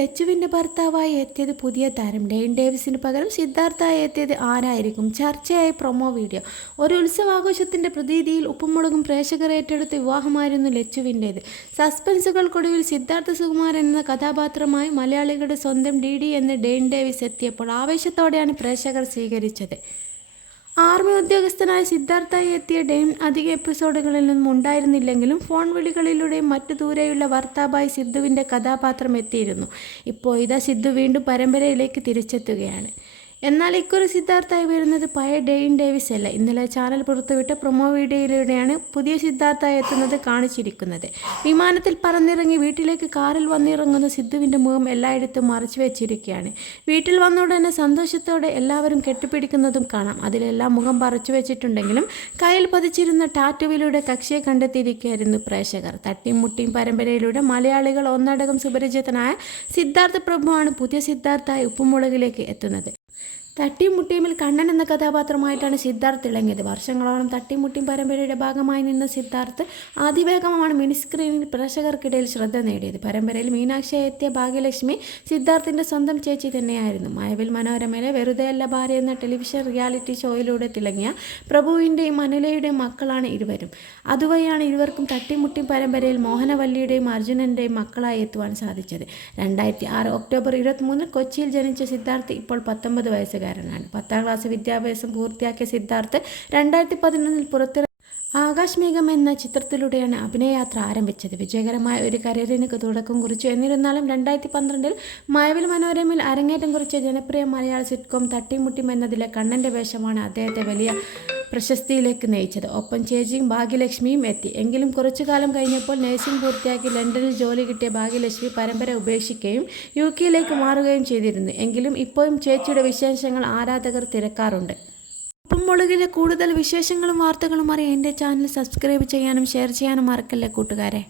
ലച്ചുവിൻ്റെ ഭർത്താവായി എത്തിയത് പുതിയ താരം ഡെയിൻ ഡേവിസിന് പകരം സിദ്ധാർത്ഥായി എത്തിയത് ആരായിരിക്കും? ചർച്ചയായ പ്രൊമോ വീഡിയോ. ഒരു ഉത്സവാഘോഷത്തിൻ്റെ പ്രതീതിയിൽ ഉപ്പുമുളകും പ്രേക്ഷകർ ഏറ്റെടുത്ത വിവാഹമായിരുന്നു ലച്ചുവിൻ്റേത്. സസ്പെൻസുകൾക്കൊടുവിൽ സിദ്ധാർത്ഥ സുകുമാരൻ എന്ന കഥാപാത്രമായി മലയാളികളുടെ സ്വന്തം ഡി എന്ന ഡെയിൻ ഡേവിസ് എത്തിയപ്പോൾ ആവേശത്തോടെയാണ് പ്രേക്ഷകർ സ്വീകരിച്ചത്. ആർമി ഉദ്യോഗസ്ഥനായ സിദ്ധാർത്ഥായി എത്തിയ ഡെയിൻ അധിക എപ്പിസോഡുകളിൽ നിന്നും ഉണ്ടായിരുന്നില്ലെങ്കിലും ഫോൺ വിളികളിലൂടെയും മറ്റു ദൂരെയുള്ള ഭർത്താവായി സിദ്ധുവിൻ്റെ കഥാപാത്രം എത്തിയിരുന്നു. ഇപ്പോൾ ഇതാ സിദ്ധു വീണ്ടും പരമ്പരയിലേക്ക് തിരിച്ചെത്തുകയാണ്. എന്നാൽ ഇക്കുറി സിദ്ധാർത്ഥായി വരുന്നത് പഴയ ഡെയിൻ ഡേവിസ് അല്ല. ഇന്നലെ ചാനൽ പുറത്തുവിട്ട പ്രൊമോ വീഡിയോയിലൂടെയാണ് പുതിയ സിദ്ധാർത്ഥായി എത്തുന്നത് കാണിച്ചിരിക്കുന്നത്. വിമാനത്തിൽ പറന്നിറങ്ങി വീട്ടിലേക്ക് കാറിൽ വന്നിറങ്ങുന്ന സിദ്ധുവിൻ്റെ മുഖം എല്ലായിടത്തും മറച്ചു വെച്ചിരിക്കുകയാണ്. വീട്ടിൽ വന്ന ഉടനെ സന്തോഷത്തോടെ എല്ലാവരും കെട്ടിപ്പിടിക്കുന്നതും കാണാം. അതിലെല്ലാം മുഖം മറച്ചു വെച്ചിട്ടുണ്ടെങ്കിലും കയ്യിൽ പതിച്ചിരുന്ന ടാറ്റുവിലൂടെ കക്ഷിയെ കണ്ടെത്തിയിരിക്കുകയായിരുന്നു പ്രേക്ഷകർ. തട്ടിയും മുട്ടിയും പരമ്പരയിലൂടെ മലയാളികൾ ഒന്നടങ്കം സുപരിചിതനായ സിദ്ധാർത്ഥ പ്രഭുവാണ് പുതിയ സിദ്ധാർത്ഥായി ഉപ്പുമുളകിലേക്ക് എത്തുന്നത്. തട്ടിയും മുട്ടിയുമിൽ കണ്ണൻ എന്ന കഥാപാത്രമായിട്ടാണ് സിദ്ധാർത്ഥ് ഇളങ്ങിയത്. വർഷങ്ങളോളം തട്ടിയും മുട്ടിയും പരമ്പരയുടെ ഭാഗമായി നിന്ന സിദ്ധാർത്ഥ് അതിവേഗമാണ് മിനിസ്ക്രീനിൽ പ്രേക്ഷകർക്കിടയിൽ ശ്രദ്ധ നേടിയത്. പരമ്പരയിൽ മീനാക്ഷിയായി എത്തിയ ഭാഗ്യലക്ഷ്മി സിദ്ധാർത്ഥിൻ്റെ സ്വന്തം ചേച്ചി തന്നെയായിരുന്നു. മഴവിൽ മനോരമയിലെ വെറുതെയല്ല ഭാര്യ എന്ന ടെലിവിഷൻ റിയാലിറ്റി ഷോയിലൂടെ തിളങ്ങിയ പ്രഭുവിൻ്റെയും അനുലയുടെയും മക്കളാണ് ഇരുവരും. അതുവഴിയാണ് ഇരുവർക്കും തട്ടിയും മുട്ടിയും പരമ്പരയിൽ മോഹനവല്ലിയുടെയും അർജുനൻ്റെയും മക്കളായി എത്തുവാൻ സാധിച്ചത്. 2006 ഒക്ടോബർ 23 കൊച്ചിയിൽ ജനിച്ച സിദ്ധാർത്ഥ് ഇപ്പോൾ 19 വയസ്സുകാരനാണ്. 10ാം ക്ലാസ് വിദ്യാഭ്യാസം പൂർത്തിയാക്കിയ സിദ്ധാർത്ഥ് 2011 പുറത്തിറങ്ങിയ ആകാശ് മേഘം എന്ന ചിത്രത്തിലൂടെയാണ് അഭിനയയാത്ര ആരംഭിച്ചത്. വിജയകരമായ ഒരു കരിയറിന് തുടക്കം കുറിച്ചു. എന്നിരുന്നാലും 2012 മഴവിൽ മനോരമയിൽ അരങ്ങേറ്റം കുറിച്ച ജനപ്രിയ മലയാള സിറ്റ്കോം തട്ടിയും മുട്ടിയും എന്നതിലെ കണ്ണൻ്റെ വേഷമാണ് അദ്ദേഹത്തെ വലിയ പ്രശസ്തിയിലേക്ക് നയിച്ചത്. ഒപ്പം ചേച്ചിയും ഭാഗ്യലക്ഷ്മിയും എത്തി. എങ്കിലും കുറച്ചു കാലം കഴിഞ്ഞപ്പോൾ നഴ്സിംഗ് പൂർത്തിയാക്കി ലണ്ടനിൽ ജോലി കിട്ടിയ ഭാഗ്യലക്ഷ്മി പരമ്പര ഉപേക്ഷിക്കുകയും UK മാറുകയും ചെയ്തിരുന്നു. എങ്കിലും ഇപ്പോഴും ചേച്ചിയുടെ വിശേഷങ്ങൾ ആരാധകർ തിരക്കാറുണ്ട്. ഉപ്പുമുളകിലെ കൂടുതൽ വിശേഷങ്ങളും വാർത്തകളും അറിയാൻ എൻ്റെ ചാനൽ സബ്സ്ക്രൈബ് ചെയ്യാനും ഷെയർ ചെയ്യാനും മറക്കല്ലേ കൂട്ടുകാരെ.